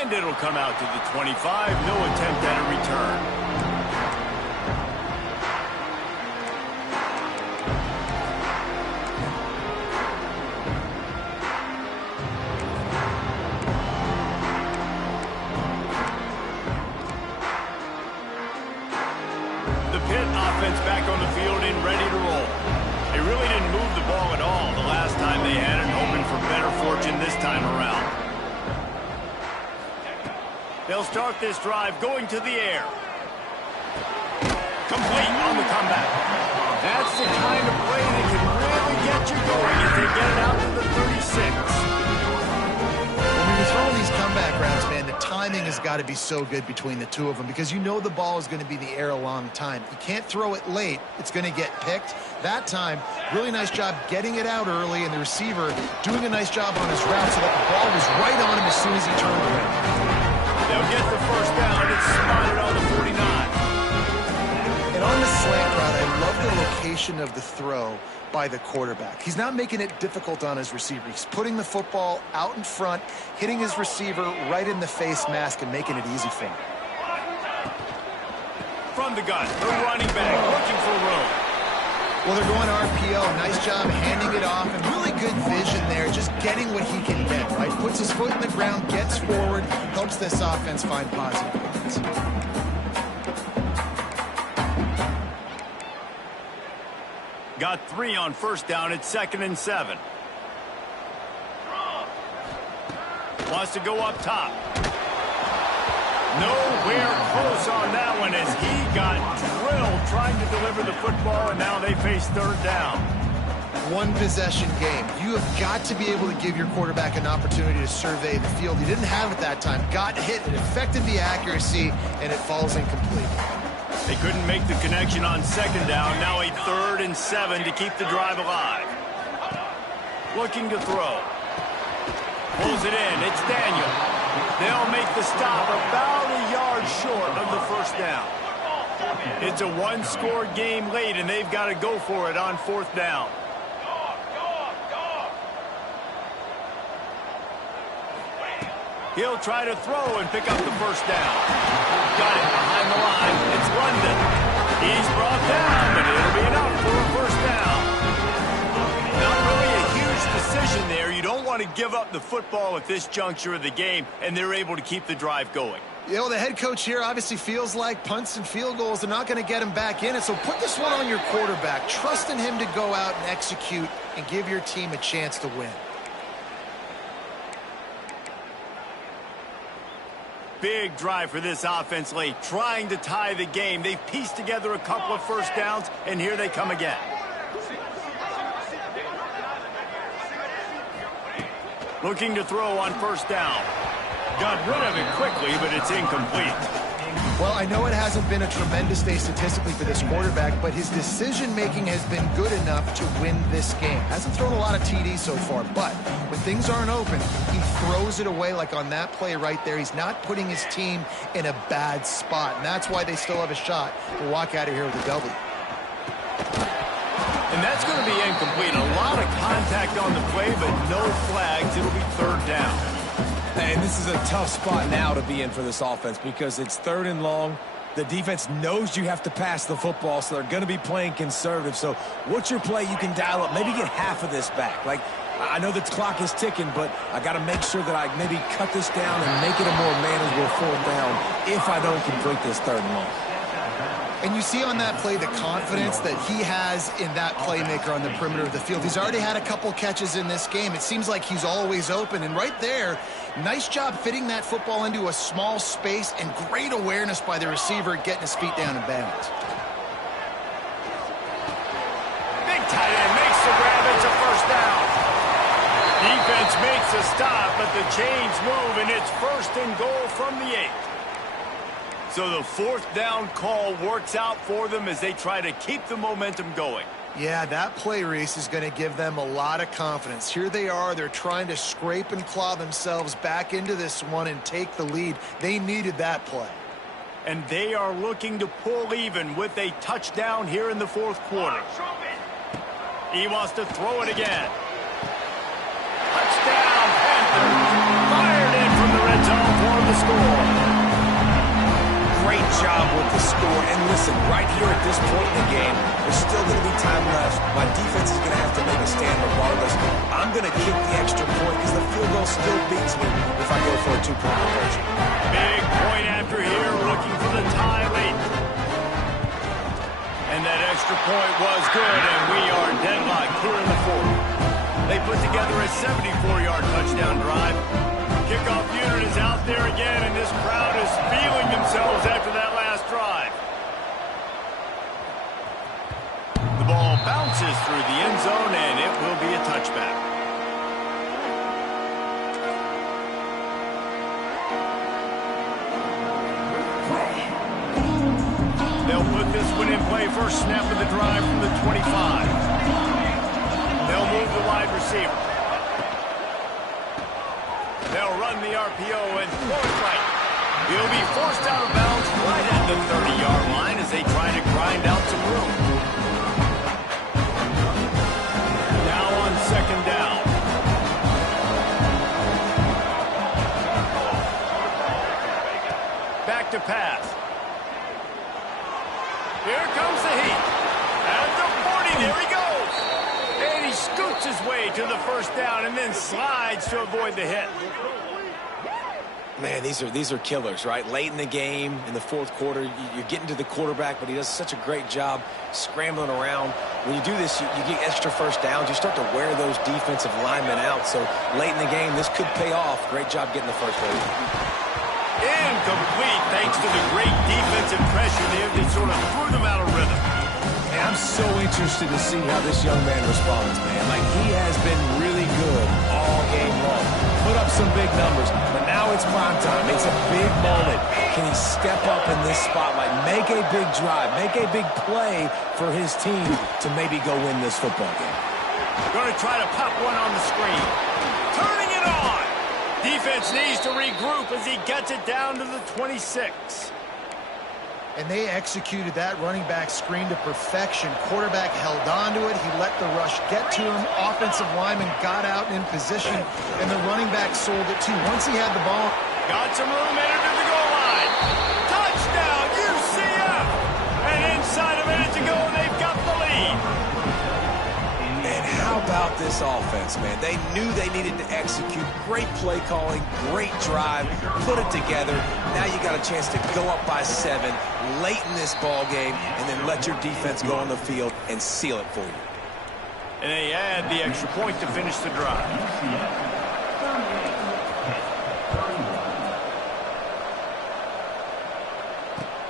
And it'll come out to the 25. No attempt at a return. The Pitt offense back on the field and ready to roll. They really didn't move the ball at all the last time they had it, hoping for better fortune this time around. They'll start this drive going to the air. Complete on the comeback. That's the kind of play that can really get you going if they get it out to the 36. When you're throwing these comeback routes, man, the timing has got to be so good between the two of them because you know the ball is going to be in the air a long time. You can't throw it late. It's going to get picked. That time, really nice job getting it out early, and the receiver doing a nice job on his route so that the ball was right on him as soon as he turned around. They'll get the first down. It's spotted on the 49. And on the slant route, I love the location of the throw by the quarterback. He's not making it difficult on his receiver. He's putting the football out in front, hitting his receiver right in the face mask and making it easy for him. From the gun, the running back looking for room. Well, they're going RPO. Nice job handing it off, and really good vision there, just getting what he can get, right? Puts his foot in the ground, gets forward, helps this offense find positive points. Got 3 on first down. It's 2nd and 7. Wants to go up top. Nowhere close on that one as he got drilled trying to deliver the football, and now they face 3rd down. One possession game. You have got to be able to give your quarterback an opportunity to survey the field. He didn't have it that time. Got hit, it affected the accuracy, and it falls incomplete. They couldn't make the connection on 2nd down. Now a 3rd and 7 to keep the drive alive. Looking to throw. Pulls it in. It's Daniel. They'll make the stop about a yard short of the first down. It's a one-score game late, and they've got to go for it on 4th down. He'll try to throw and pick up the first down. Got it behind the line. It's London. He's brought down, but it'll be enough for a first down. Not really a huge decision there. You don't want to give up the football at this juncture of the game, and they're able to keep the drive going. You know, the head coach here obviously feels like punts and field goals are not going to get him back in it, so put this one on your quarterback. Trust in him to go out and execute and give your team a chance to win. Big drive for this offense late, trying to tie the game. They've pieced together a couple of first downs, and here they come again. Looking to throw on first down. Got rid of it quickly, but it's incomplete. Well, I know it hasn't been a tremendous day statistically for this quarterback, but his decision-making has been good enough to win this game. Hasn't thrown a lot of TDs so far, but when things aren't open, he throws it away like on that play right there. He's not putting his team in a bad spot, and that's why they still have a shot to walk out of here with a W. And that's going to be incomplete. A lot of contact on the play, but no flags. It'll be 3rd down. And this is a tough spot now to be in for this offense because it's 3rd and long. The defense knows you have to pass the football, so they're going to be playing conservative. So what's your play you can dial up? Maybe get half of this back. Like, I know the clock is ticking, but I got to make sure that I maybe cut this down and make it a more manageable 4th down if I don't complete this 3rd and long. And you see on that play the confidence that he has in that playmaker on the perimeter of the field. He's already had a couple catches in this game. It seems like he's always open. And right there, nice job fitting that football into a small space and great awareness by the receiver getting his feet down in bounds. Big tight end makes the grab. It's a 1st down. Defense makes a stop, but the chains move, and it's 1st and goal from the 8. So the 4th down call works out for them as they try to keep the momentum going. Yeah, that play, Reese, is going to give them a lot of confidence. Here they are. They're trying to scrape and claw themselves back into this one and take the lead. They needed that play. And they are looking to pull even with a touchdown here in the 4th quarter. He wants to throw it again. Touchdown, Panthers. Fired in from the red zone for the score. Great job with the score. And listen, right here at this point in the game, there's still going to be time left. My defense is going to have to make a stand regardless. I'm going to kick the extra point because the field goal still beats me if I go for a 2-point conversion. Big point after here, looking for the tie late. And that extra point was good, and we are deadlocked here in the 4th. They put together a 74-yard touchdown drive. Kickoff unit is out there again, and this crowd is feeling themselves after that last drive. The ball bounces through the end zone, and it will be a touchback. They'll put this one in play. First snap of the drive from the 25. They'll move the wide receiver. They'll run the RPO and throw it right. He'll be forced out of bounds right at the 30-yard line as they try to grind out some room. Now on 2nd down. Back to pass. Here comes the heat. At the 40, there he goes. And he scoots his way to the 1st down and then slides to avoid the hit. Man, these are killers, right? Late in the game, in the 4th quarter, you're getting to the quarterback, but he does such a great job scrambling around. When you do this, you get extra 1st downs. You start to wear those defensive linemen out. So late in the game, this could pay off. Great job getting the 1st down. Incomplete thanks to the great defensive pressure there that sort of threw them out of rhythm. And I'm so interested to see how this young man responds, man. Like, he has been really good all game long. Put up some big numbers, but now it's prime time. It's a big moment. Can he step up in this spotlight, make a big drive, make a big play for his team to maybe go win this football game? Going to try to pop one on the screen. Turning it on. Defense needs to regroup as he gets it down to the 26. And they executed that running back screen to perfection. Quarterback held on to it. He let the rush get to him. Offensive lineman got out in position, and the running back sold it too. Once he had the ball. Got some room, entered to the goal line. Touchdown, UCF! And inside a minute to go, they've got the lead. And how about this offense, man? They knew they needed to execute. Great play calling, great drive, put it together. Now you got a chance to go up by 7 late in this ball game and then let your defense go on the field and seal it for you. And they add the extra point to finish the drive.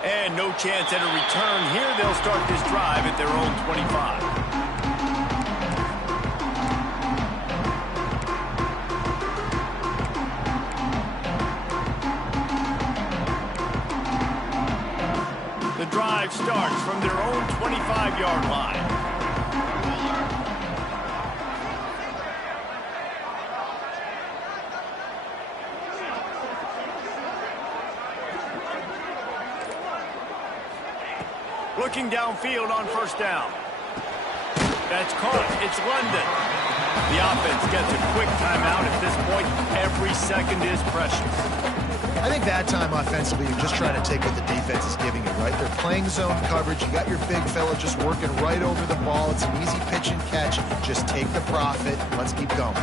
And no chance at a return here. They'll start this drive at their own 25. The drive starts from their own 25-yard line. Looking downfield on 1st down. That's caught. It's London. The offense gets a quick timeout at this point. Every second is precious. I I think that time offensively, you're just trying to take what the defense is giving you, right? They're playing zone coverage. You got your big fella just working right over the ball. It's an easy pitch and catch. Just take the profit. Let's keep going.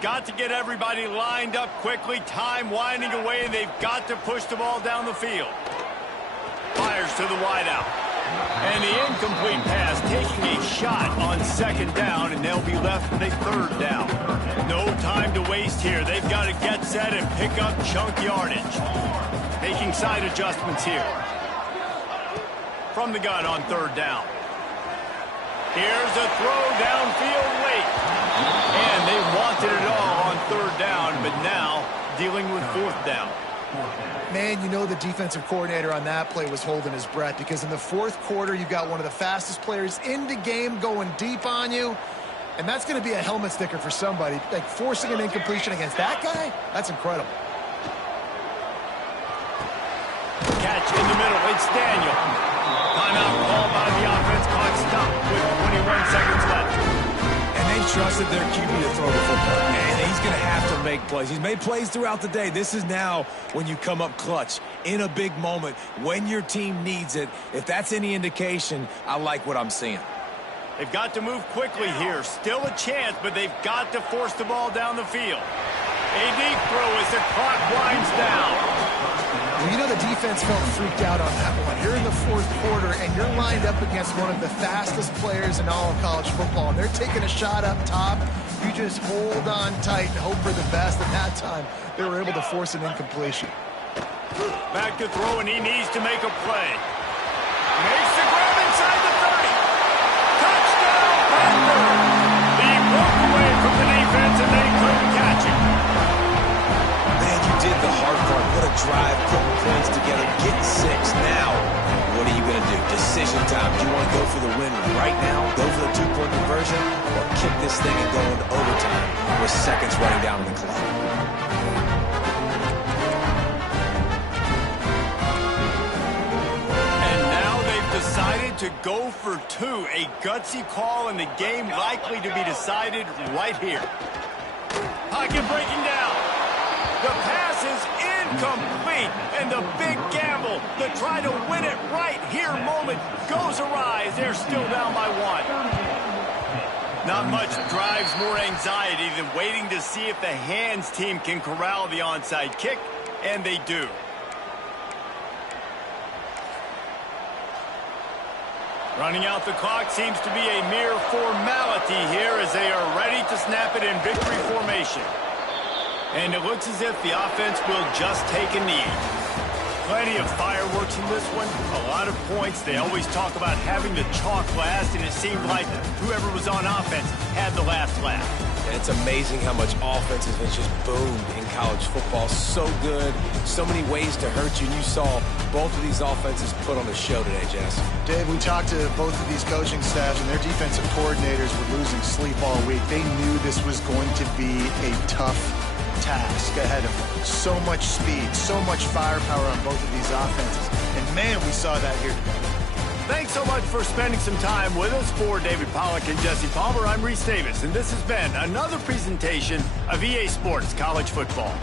Got to get everybody lined up quickly. Time winding away, and they've got to push the ball down the field. Fires to the wideout. And the incomplete pass taking a shot on second down, and they'll be left with a third down. No time to waste here. They've got to get set and pick up chunk yardage. Making side adjustments here. From the gun on third down. Here's a throw downfield late. And they wanted it all on third down, but now dealing with fourth down. Man, you know the defensive coordinator on that play was holding his breath, because in the fourth quarter, you've got one of the fastest players in the game going deep on you, and that's going to be a helmet sticker for somebody. Like, forcing an incompletion against that guy, that's incredible. Catch in the middle. It's Daniel. Timeout called by the offense. Clock stopped with 21 seconds left. And they trusted their QB to throw the football. And he's going to have to make plays. He's made plays throughout the day. This is now when you come up clutch in a big moment when your team needs it. If that's any indication, I like what I'm seeing. They've got to move quickly here. Still a chance, but they've got to force the ball down the field. A deep throw as the clock winds down. Well, you know the defense felt freaked out on that one. You're in the fourth quarter, and you're lined up against one of the fastest players in all of college football, and they're taking a shot up top. You just hold on tight and hope for the best. At that time, they were able to force an incompletion. Back to throw, and he needs to make a play. Makes the grab inside the 30. Touchdown, Panther! He broke away from the defense, and they couldn't catch him. Man, you did the hard part. What a drive, putting points together, getting 6. Now, what are you going to do? Decision time. Do you want to go for the win right now? Go for the 2-point conversion? Or kick this thing and go into overtime with seconds running down on the clock? And now they've decided to go for 2. A gutsy call, and the game likely to be decided right here. Pocket breaking down. The pass is incomplete, and the big gamble to try to win it right here moment goes awry. They're still down by 1. Not much drives more anxiety than waiting to see if the hands team can corral the onside kick, and they do. Running out the clock seems to be a mere formality here as they are ready to snap it in victory formation. And it looks as if the offense will just take a knee. Plenty of fireworks in this one. A lot of points. They always talk about having the chalk last, and it seemed like whoever was on offense had the last laugh. And it's amazing how much offense has just boomed in college football. So good. So many ways to hurt you. And you saw both of these offenses put on a show today, Jess. Dave, we talked to both of these coaching staffs, and their defensive coordinators were losing sleep all week. They knew this was going to be a tough task ahead of them. So much speed, so much firepower on both of these offenses. And, man, we saw that here today. Thanks so much for spending some time with us. For David Pollack and Jesse Palmer, I'm Reese Davis, and this has been another presentation of EA Sports College Football.